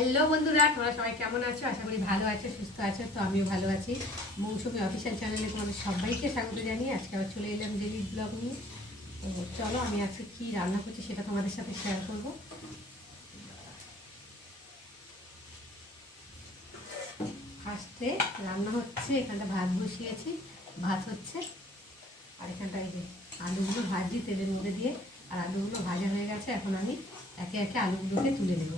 Hello বন্ধুরা, তোমরা সবাই কেমন আছো? আশা করি ভালো আছো, সুস্থ আছো, তো আমিও ভালো আছি। মৌসুমি অফিসিয়াল চ্যানেলে তোমাদের সবাইকে স্বাগত জানিয়ে আজকে আবার চলে এলাম ডেলি ব্লগ নিয়ে। তো চলো, আমি আজকে কী রান্না করছি সেটা তোমাদের সাথে শেয়ার করব। ফার্স্টে রান্না হচ্ছে, এখানটা ভাত বসিয়েছি, ভাত হচ্ছে, আর এখানটা এই যে আলুগুলো ভাজি তেলের মধ্যে দিয়ে, আর আলুগুলো ভাজা হয়ে গেছে, এখন আমি একে একে আলুগুলোকে তুলে নেব।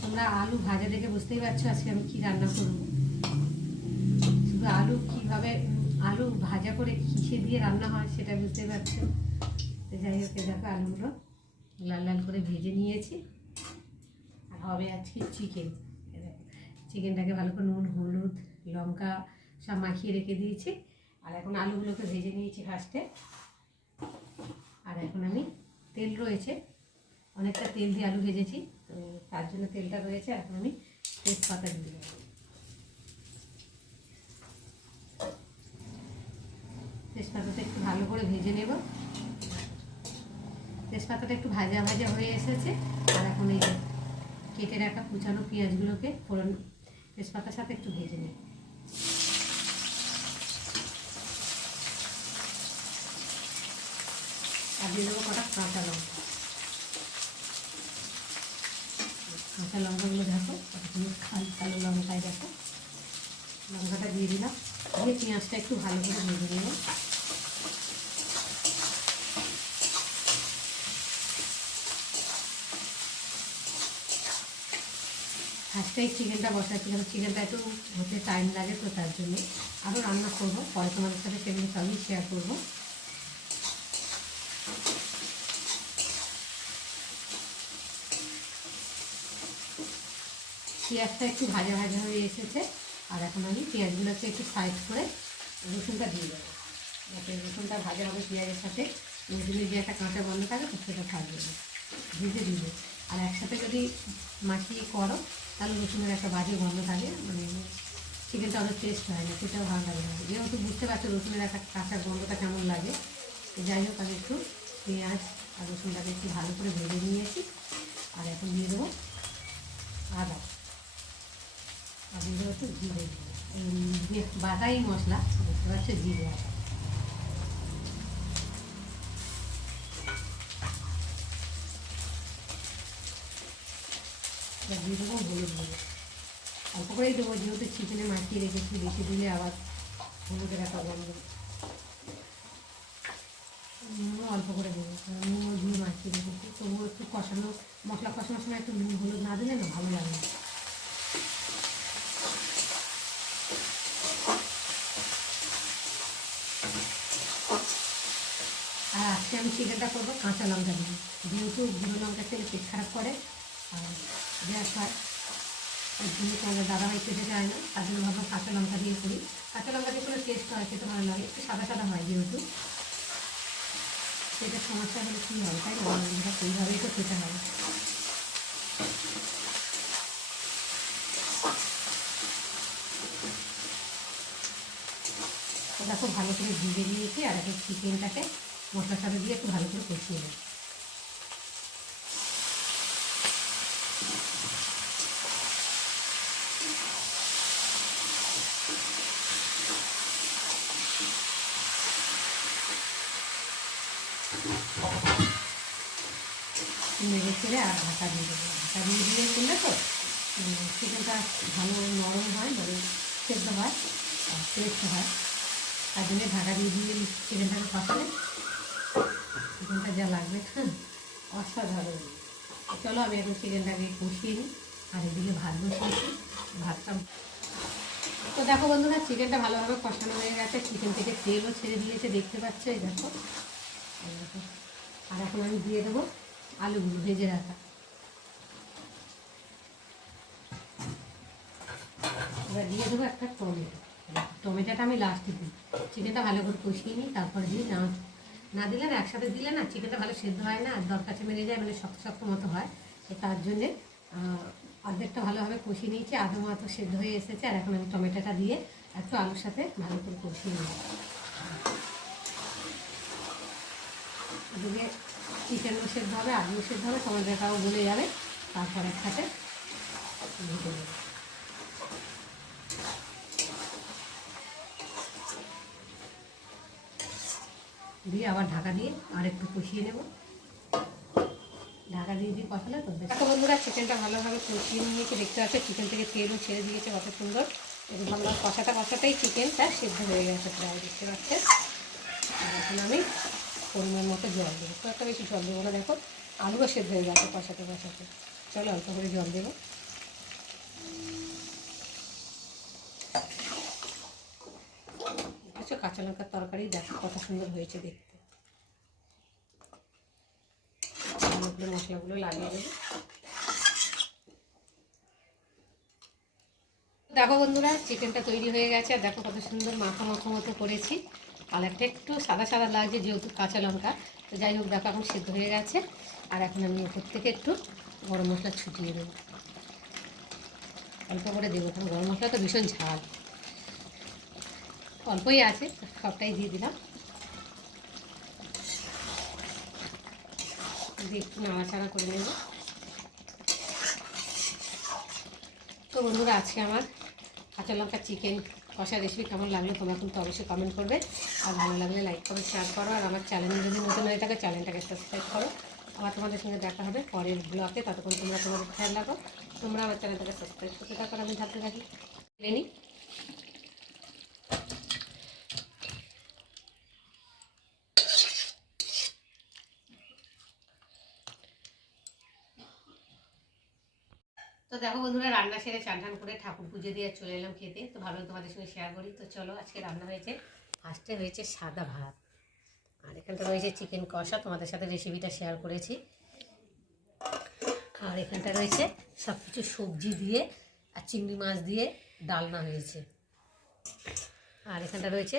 তোমরা আলু ভাজা দেখে বুঝতেই পারছ আজকে আমি কি রান্না করব। শুধু আলু কীভাবে আলু ভাজা করে কিসে দিয়ে রান্না হয় সেটা বুঝতেই পারছ। যাই হোক দেখো আলুগুলো লাল লাল করে ভেজে নিয়েছি। আর হবে আজকে চিকেন। চিকেনটাকে ভালো করে নুন, হলুদ, লঙ্কা সব মাখিয়ে রেখে দিয়েছি। আর এখন আলুগুলোকে ভেজে নিয়েছি ফার্স্টে আর এখন আমি তেল রয়েছে। অনেকটা তেল দিয়ে আলু ভেজেছি, তো তার জন্য তেলটা রয়েছে, এখন আমি তেজপাতা দিয়ে দেবো। তেজপাতাটা একটু ভালো করে ভেজে নেব। তেজপাতাটা একটু ভাজা ভাজা হয়ে এসেছে, আর এখন এই কেটে রাখা কুচানো পেঁয়াজগুলোকে ফোড়ন তেজপাতার সাথে একটু ভেজে নেব। দিয়ে দেবো কটা কাঁচা লঙ্কা কাঁচা লঙ্কাগুলো দেখো কালো লঙ্কায় দেখো লঙ্কাটা দিয়ে দিলাম দিয়ে পেঁয়াজটা একটু ভালো করে ভেজে নেব ফার্স্টেই চিকেনটা বসাচ্ছিলাম। চিকেনটা একটু হতে টাইম লাগে তো তার জন্য। আরও রান্না করব। পরে তোমাদের সাথে সেগুলো সবই শেয়ার করব। পেঁয়াজটা একটু ভাজা ভাজা হয়ে এসেছে। আর এখন আমি পেঁয়াজগুলোকে একটু সাইড করে রসুনটা দিয়ে দেবো। যাতে রসুনটা ভাজা হবে পেঁয়াজের সাথে। রসুনের যে একটা কাঁচা গন্ধ থাকে, তো সেটা না ভেজে দিবে। আর একসাথে যদি মাখিয়ে করো, তাহলে রসুনের একটা বাজে গন্ধ থাকে। মানে চিকেনটা অনেক টেস্ট হয় না, সেটাও ভালো লাগে না। যেহেতু বুঝতে পারছ রসুনের একটা কাঁচা গন্ধটা কেমন লাগে যাই হোক, আমি একটু পেঁয়াজ আর রসুনটাকে একটু ভালো করে ভেজে নিয়েছি। আর এখন দিয়ে দেবো আদা। আর দেবো একটু জিরে বাটাই মশলা বুঝতে পারছ জিরে দিয়ে দেবো হলুদ গুঁড়ো। অল্প করেই দেবো, যেহেতু চিকেনে মাখিয়ে রেখেছি, বেশি দিলে আবার একটা গন্ধ। নুনও অল্প করে দেবো নুনও দিয়ে মাখিয়ে রেখেছি, তবুও একটু কষানো, মশলা কষানোর সময় একটু নুন হলুদ না দিলে না ভালো লাগে না। আর আজকে আমি চিকেনটা করব, কাঁচা লঙ্কা দিয়ে। যেহেতু গুঁড়ো লঙ্কা খেলে পেট খারাপ করে, আর গ্যাস হয় ওই জন্য তোমাদের দাদাভাই খেতে চায় না। তার জন্য ভাবলাম কাঁচা লঙ্কা দিয়ে করি। কাঁচা লঙ্কা দিয়ে কোনো টেস্ট হয়, খেতে ভালো লাগে, একটু সাদা সাদা হয় যেহেতু। সেটা সমস্যা হলে কী হবে, তাই লঙ্কা সেইভাবেই তো খেতে হবে। দেখো, ভালো করে ভিজে নিয়েছি, আর এখন চিকেনটাকে মশলার সাথে দিয়ে একটু ভালো করে কষিয়ে নেব। নেড়ে ছেড়ে আর ঢাকা দিয়ে দেবো। ঢাকা দিয়ে দিয়ে করলে তো চিকেনটা ভালো নরম হয় মানে সেদ্ধ হয় আর টেস্ট হয়। তার জন্য ঢাকা দিয়ে দিয়ে চিকেনটাকে চিকেনটা যা লাগবে অসাধারণ। চলো আমি এখন চিকেনটাকে কষিয়ে নিই আর এদিকে ভাত বসিয়েছি, ভাতটা তো দেখো বন্ধুরা, চিকেনটা ভালোভাবে কষানো হয়ে গেছে। চিকেন থেকে তেলও ছেড়ে দিয়েছে, দেখতে পাচ্ছ এই দেখো। আর এখন আমি দিয়ে দেবো আলুগুলো ভেজে রাখা। এবার দিয়ে দেবো একটা টমেটো। টমেটোটা আমি লাস্টে দিই। চিকেনটা ভালো করে কষিয়ে নিই, তারপরে দিই না না দিলে না একসাথে দিলে না, চিকেনটা ভালো সেদ্ধ হয় না, আর দর কাছে মেরে যায় মানে শক্ত শক্ত মতো হয়। তো তার জন্যে অর্ধেকটা ভালোভাবে কষিয়ে নিয়েছি, আধো মতো সেদ্ধ হয়ে এসেছে, আর এখন আমি টমেটোটা দিয়ে একটু আলুর সাথে ভালো করে কষিয়ে নিই এদিকে চিকেনও সেদ্ধ হবে, আলুও সেদ্ধ হবে টমেটোটাও গলে যাবে, তারপরে দেবো দিয়ে আবার ঢাকা দিয়ে আর একটু কষিয়ে নেব। ঢাকা দিয়ে দিয়ে কষালে তো দেখো বন্ধুরা চিকেনটা ভালোভাবে কষিয়ে নিয়েছে। দেখতে পাচ্ছে চিকেন থেকে তেলও ছেড়ে দিয়েছে, কত সুন্দর। এবং ভালো কষাটা কষাটাই চিকেনটা সেদ্ধ হয়ে গেছে প্রায়, দেখতে পাচ্ছে? আর এখন আমি পরিমাণ মতো জল দেবো। খুব একটা বেশি জল দেবো না, দেখো, আলুও সেদ্ধ হয়ে গেছে কষাতে কষাতে। চলো, অল্প করে জল দেবো। কিছু কাঁচা লঙ্কার তরকারি, দেখো কত সুন্দর হয়েছে দেখতে। মশলাগুলো লাগিয়ে দেবো। দেখো বন্ধুরা, চিকেনটা তৈরি হয়ে গেছে, আর দেখো কত সুন্দর মাখা মাখা মতো করেছি। কালারটা একটু সাদা সাদা লাগছে, যেহেতু কাঁচা লঙ্কা। তো যাই হোক, দেখো এখন সিদ্ধ হয়ে গেছে, আর এখন আমি ওপর থেকে একটু গরম মশলা ছুটিয়ে দেবো। অল্প করে দেবো গরম মশলা তো ভীষণ ঝাল। অল্পই আছে, সবটাই দিয়ে দিলাম। দিয়ে একটু নাড়াচাড়া করে নেব। তো বন্ধুরা, আজকে আমার কাঁচা লঙ্কা চিকেন কষা রেসিপি কেমন লাগল তোমরা কিন্তু অবশ্যই কমেন্ট করবে। আর ভালো লাগলে লাইক করো শেয়ার করো। আর আমার চ্যানেল যদি নতুন হয়ে থাকে চ্যানেলটাকে সাবস্ক্রাইব করো। আবার তোমাদের সঙ্গে দেখা হবে পরের ব্লগে ততক্ষণ তোমরা তোমাদের খেয়াল রাখো। তোমরা আমার চ্যানেলটাকে সাবস্ক্রাইব করতে থাকো আমি থাকতে থাকি রেনি তো দেখো বন্ধুরা, রান্না সেরে চান টান করে ঠাকুর পুজো দিয়ে চলে এলাম খেতে। তো ভাবলাম তোমাদের সঙ্গে শেয়ার করি। তো চলো, আজকে রান্না হয়েছে ফার্স্টে হয়েছে সাদা ভাত। আর এখানটা রয়েছে চিকেন কষা, তোমাদের সাথে রেসিপিটা শেয়ার করেছি। আর এখানটা রয়েছে সব কিছু সবজি দিয়ে আর চিংড়ি মাছ দিয়ে ডালনা হয়েছে। আর এখানটা রয়েছে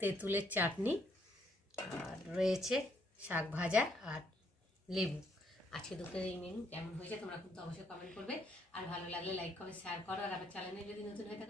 তেঁতুলের চাটনি, আর রয়েছে শাক ভাজা আর লেবু। আজকে দুপুরের এই মেনু কেমন হয়েছে তোমরা কিন্তু অবশ্যই কমেন্ট করবে। আর ভালো লাগলে লাইক করে শেয়ার করো। আর আমার চ্যানেলে যদি নতুন হয়ে থাকে